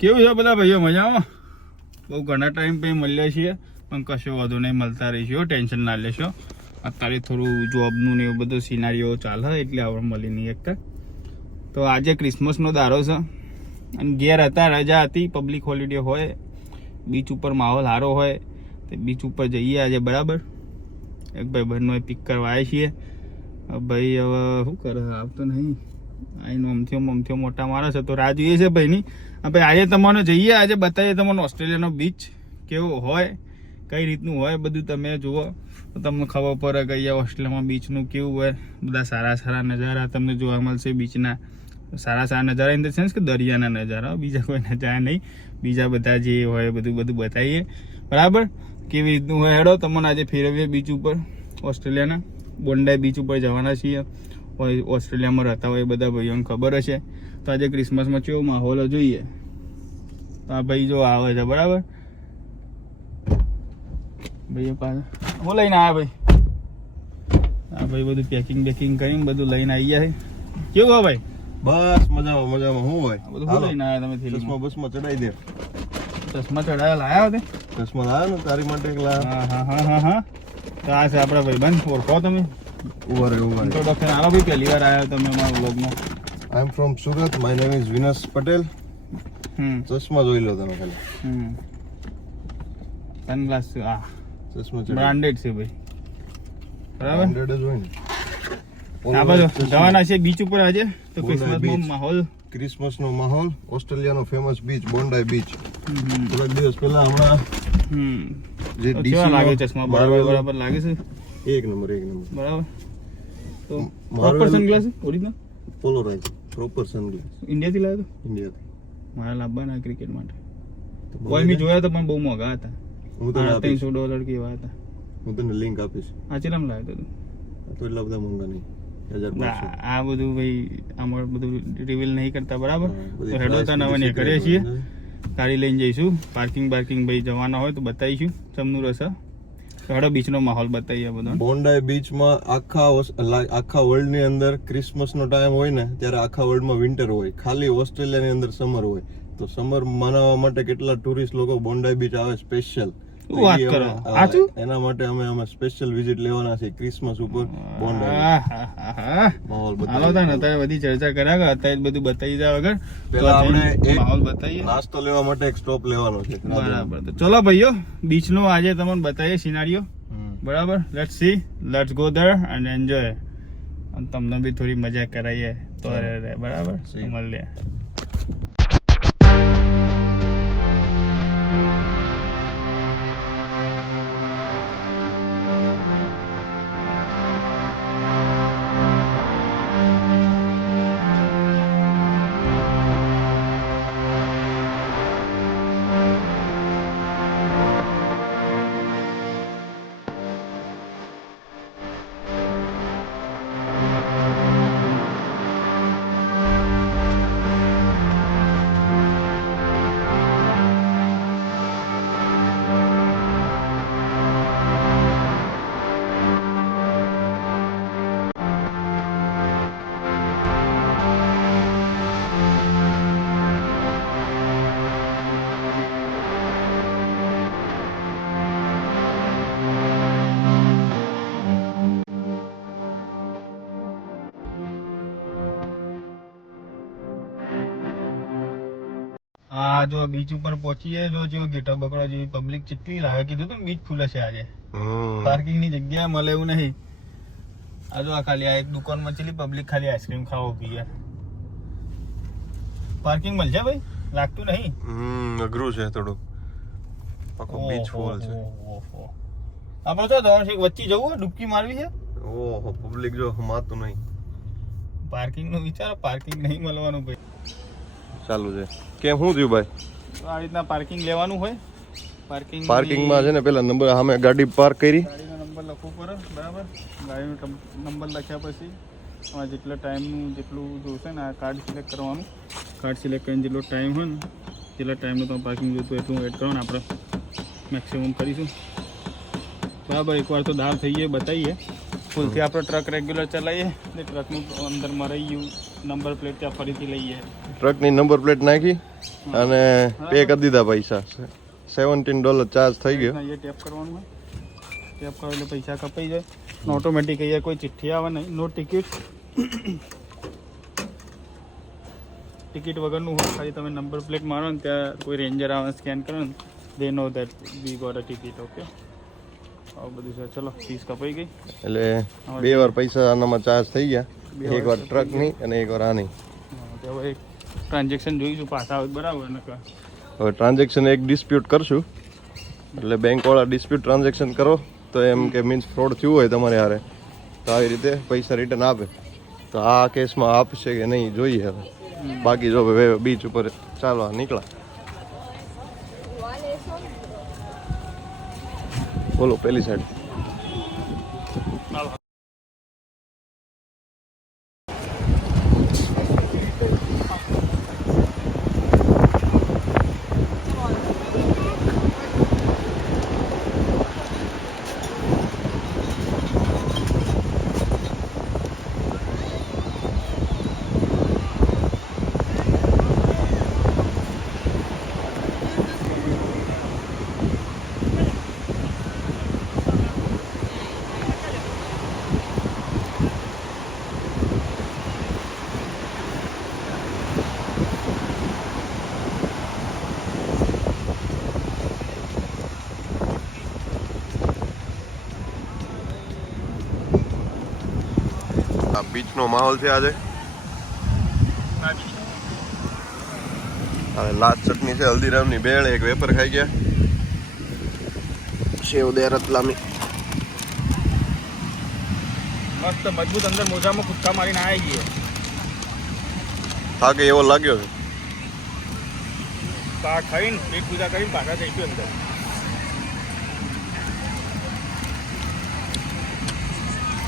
કેવું છે બધા ભાઈઓ? મજામાં? બહુ ઘણા ટાઈમ પછી મળ્યા છીએ, પણ કશો વાંધો નહીં, મળતા રહીશું, ટેન્શન ના લેશો. અત્યારે થોડું જોબનું ને એવું બધું સિનારીઓ ચાલે એટલે આપણે મળી નહીં એકતા. તો આજે ક્રિસમસનો દારો છે અને ઘેર હતા, રજા હતી, પબ્લિક હોલિડે હોય, બીચ ઉપર માહોલ સારો હોય તો બીચ ઉપર જઈએ આજે. બરાબર, એક ભાઈ બહેનનો પિક કરવા આવ્યા છીએ. ભાઈ હવે શું કરે, આવતો નહીં, આઈનો અમથ્યો મોટા માણસ છે તો રાહ જોઈએ છે ભાઈની. ભાઈ આજે તમને જઈએ, આજે બતાવીએ તમને ઓસ્ટ્રેલિયાનો બીચ કેવો હોય, કઈ રીતનું હોય, બધું તમે જુઓ તો તમને ખબર પડે કે અહીંયા ઓસ્ટ્રેલિયામાં બીચનું કેવું હોય. બધા સારા નજારા તમને જોવા મળશે બીચના, સારા નજારા ઇન ધ સેન્સ કે દરિયાના નજારા, બીજા કોઈ નજારા નહીં. બીજા બધા જે હોય બધું બતાવીએ. બરાબર, કેવી રીતનું હોય હેડો તમને આજે ફેરવીએ બીચ ઉપર. ઓસ્ટ્રેલિયાના બોન્ડાઈ બીચ ઉપર જવાના છીએ. ઓસ્ટ્રેલિયામાં રહેતા હોય બધા ભાઈઓને ખબર હશે. તો આજે ક્રિસમસમાં કેવો માહોલ જોઈએ. તો આ ભાઈ જો આવે છે. બરાબર, ભાઈઓ પાસે હું લઈને આવ્યા ભાઈ. હા ભાઈ, બધું પેકિંગ કરીને બધું લઈને આવી ગયા છે. કેવું હોય ભાઈ? બસ મજામાં. શું હોય બધું શું લઈને આવ્યા તમે? ચશ્મા બસમાં ચડાવી દે. ચશ્મા ચડાયા લાયા હતા? ચશ્મા લાવ્યો ને તારી માટે એક લાવ્યો. હા. તો આ છે આપણા ભાઈબંધ, ઓળખો તમે? ઇન્ટ્રોડક્શન આવો ભાઈ, પહેલી વાર આવ્યા તમે અમારા વ્લોગમાં. I am from Surat, my name is Vinas Patel. ચશ્મા જોઈ લો તમે ખાલી. સનગ્લાસ આ ચશ્મા બ્રાન્ડેડ છે ભાઈ. બરાબર, બ્રાન્ડેડ જ હોય ને. આ બાજુ જવાના છે બીચ ઉપર આજે. તો ક્રિસમસનો માહોલ, ક્રિસમસનો માહોલ, ઓસ્ટ્રેલિયાનો ફેમસ બીચ બોન્ડાઈ બીચ. થોડાક દિવસ પહેલા હમણાં જે કેવા લાગે ચશ્મા? બરાબર લાગે છે? એક નંબર. બરાબર. તો proper sunglass original polarise proper sunglass. ઇન્ડિયાથી લાવ્યો તો? ઇન્ડિયાથી. મારા લાવવાના ક્રિકેટ માટે. કોઈ મેં જોયા તો પણ બહુ મોંઘા હતા. હું તને આપીશ. $300 કેવા હતા. હું તને લિંક આપીશ. આ ચેલામ લાવ્યો તું? તો એટલા બધા મોંઘા નહીં. 1500. આ બધું ભાઈ આમાં બધું રિવીલ નહીં કરતા. બરાબર, તો હેડો તા નવા કરીએ છીએ. ગાડી લઈને જઈશું. પાર્કિંગ ભાઈ જવાના હોય તો બતાવીશું જમનું રસ. હેડો બીચનો માહોલ બતાવીએ બધો. બોન્ડાઈ બીચમાં આખા વર્લ્ડ ની અંદર ક્રિસમસ નો ટાઈમ હોય ને ત્યારે આખા વર્લ્ડ માં વિન્ટર હોય, ખાલી ઓસ્ટ્રેલિયા ની અંદર સમર હોય. તો સમર મનાવવા માટે કેટલા ટુરિસ્ટ લોકો બોન્ડાઈ બીચ આવે સ્પેશિયલ. વાત કરો, સાચું? એના માટે અમે સ્પેશિયલ વિઝિટ લેવાના છે ક્રિસમસ ઉપર બોન્ડાઈ. માહોલ હાલો તા ને અત્યારે બધી ચર્ચા કર્યા કે અત્યારે બધું બતાવી જાય વગર પેલા આપણે એક માહોલ બતાવીએ. નાસ્તો લેવા માટે એક સ્ટોપ લેવાનો છે. બરાબર, તો ચલો ભાઈઓ, બીચ નો આજે તમને બતાવીએ સિનારીઓ. બરાબર, let's see, let's go there and enjoy. અને તમને બી થોડી મજા કરાવીએ તો બરાબર મળીએ. હા, જો બીચ ઉપર પહોંચીએ, જો ગેટો બકડો જેવી પબ્લિક કેટલી લાગે. કીધું તું બીચ ખુલે છે આજે. પાર્કિંગ ની જગ્યા મળે એવું નહીં. આ જો આ ખાલી આ એક દુકાનમાં ચેલી પબ્લિક ખાલી આઈસ્ક્રીમ ખાવો પીએ. પાર્કિંગ મળશે ભાઈ? લાગતું નહીં. અઘરું છે થોડું. આખો બીચ ફૂલ છે. આપણે તો જવાનું છે, વચ્ચે જવું હોય, ડૂબકી મારવી છે. ઓહો, પબ્લિક જો હમાતું નહીં. પાર્કિંગ નું વિચારો, પાર્કિંગ નહીં મળવાનું ભાઈ. ચાલુ છે. કેમ શું થયું ભાઈ? તો આ રીતના પાર્કિંગ લેવાનું હોય. પાર્કિંગમાં છે ને પેલા નંબર સામે ગાડી પાર્ક કરી, ગાડીનો નંબર લખવો પડે. બરાબર, ગાડીનો નંબર લખ્યા પછી જેટલા ટાઈમનું જેટલું જોશે ને આ કાર્ડ સિલેક્ટ કરવાનું. કાર્ડ સિલેક્ટ કરીને જેટલો ટાઈમ હોય ને જેટલા ટાઈમનું તમે પાર્કિંગ જોઈતું એટલું એડ કરવાનું. આપણે મેક્સિમમ કરીશું. બરાબર, એકવાર તો દાળ થઈ જાય બતાવીએ. ફૂલથી આપણે ટ્રક રેગ્યુલર ચલાવીએ ને ટ્રકનું અંદરમાં રહી ગયું નંબર પ્લેટ ત્યાં ફરીથી લઈએ. ટ્રકની નંબર પ્લેટ નાખી અને પે કરી દીધા પૈસા. $17 ચાર્જ થઈ ગયો. અહીંયા ટેપ કરવાનું હોય, ટેપ કરો એટલે પૈસા કપાઈ જાય. ઓટોમેટિક અહીંયા કોઈ ચિઠ્ઠી આવે નહીં, નો ટિકિટ. ટિકિટ વગરનું હોય, ખાલી તમે નંબર પ્લેટ મારો ને ત્યાં કોઈ રેન્જર આવે સ્કેન કરો ને, they know that we got a ticket. Okay, આવું બધું છે. ચલો, ફીસ કપાઈ ગઈ. એટલે 2 વાર પૈસા આનામાં ચાર્જ થઈ ગયા, એક વાર ટ્રકની અને એક વાર આની. તો હવે ટ્રાન્ઝેક્શન જોઈશું પાછા આવે બરાબર ને. હવે ટ્રાન્ઝેક્શન એક ડિસ્પ્યુટ કરશું, એટલે બેંકવાળા ડિસ્પ્યુટ ટ્રાન્ઝેક્શન કરો તો એમ કે મીન્સ ફ્રોડ થયું હોય તમારે હારે, તો આવી રીતે પૈસા રિટર્ન આપે. તો આ કેસમાં આપશે કે નહીં જોઈએ હવે. બાકી જો બીચ ઉપર ચાલવા નીકળ્યા. બોલો પેલી સાઈડ. બીચનો માહોલ છે આજે. હવે લાલ ચટણી છે, હલ્દીરામની ભેળ, એક વેફર ખાઈ ગયા, સેવ દે રતલામી. મસ્ત મજબૂત, અંદર મોજામાં કુદકા મારીને આવી ગઈ. થાકે એવો લાગ્યો છે. ખાઈને પેટ પૂજા કરીને પાછા જઈશું અંદર.